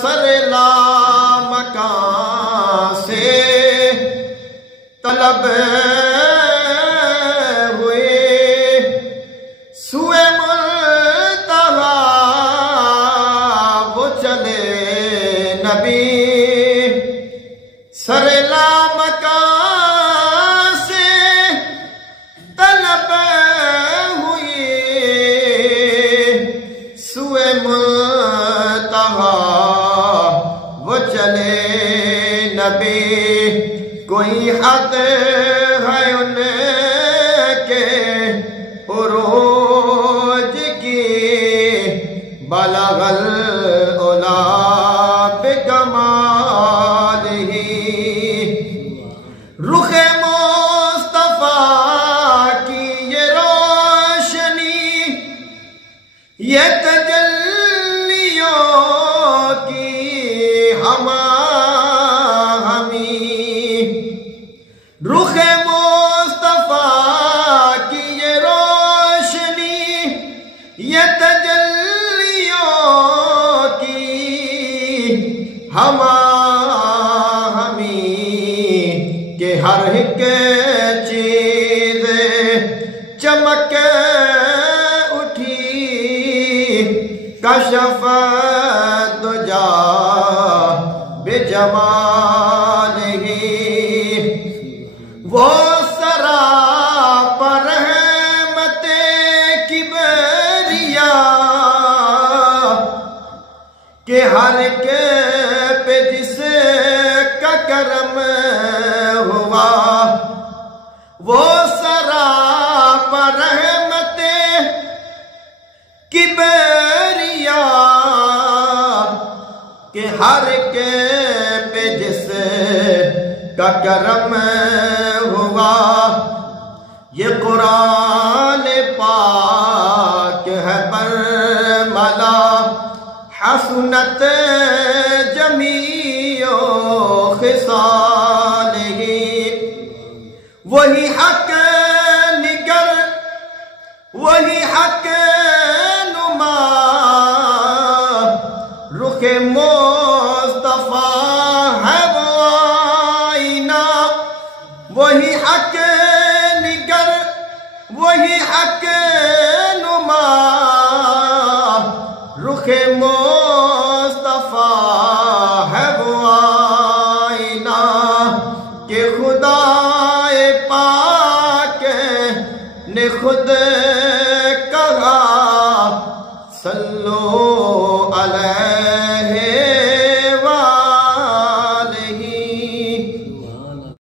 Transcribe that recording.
سر لامکان سے طلب ہوئے سوئے منتہا وہ چلے نبی سر لامکان سے طلب ہوئی سوئے منتہا وہ چلے نبی کوئی حد ہے ان کے عروج کی بلغ العلا بکمالہ رخ مصطفیٰ کی یہ روشنی یہ تجلیوں کی رخ مصطفیٰ کی یہ روشنی یہ تجلیوں کی ہمیں کہ ہر ایک چیز چمک اٹھی کشف دجا بجمالہ وہ سراپر رحمت کبریا کہ ہر کے پہ جس کا کرم ہوا وہ سراپر رحمت کبریا کہ ہر کے پہ جس کا کرم ہوا یہ قرآن پاک ہے برملا حسنت جمیع خصالہ وہی حق نگر وہی حق نما رخ مصطفیٰ ہے وہی حق نگر وہی حق نما رخ مصطفیٰ ہے وہ آئینہ کہ خدا پاک نے خود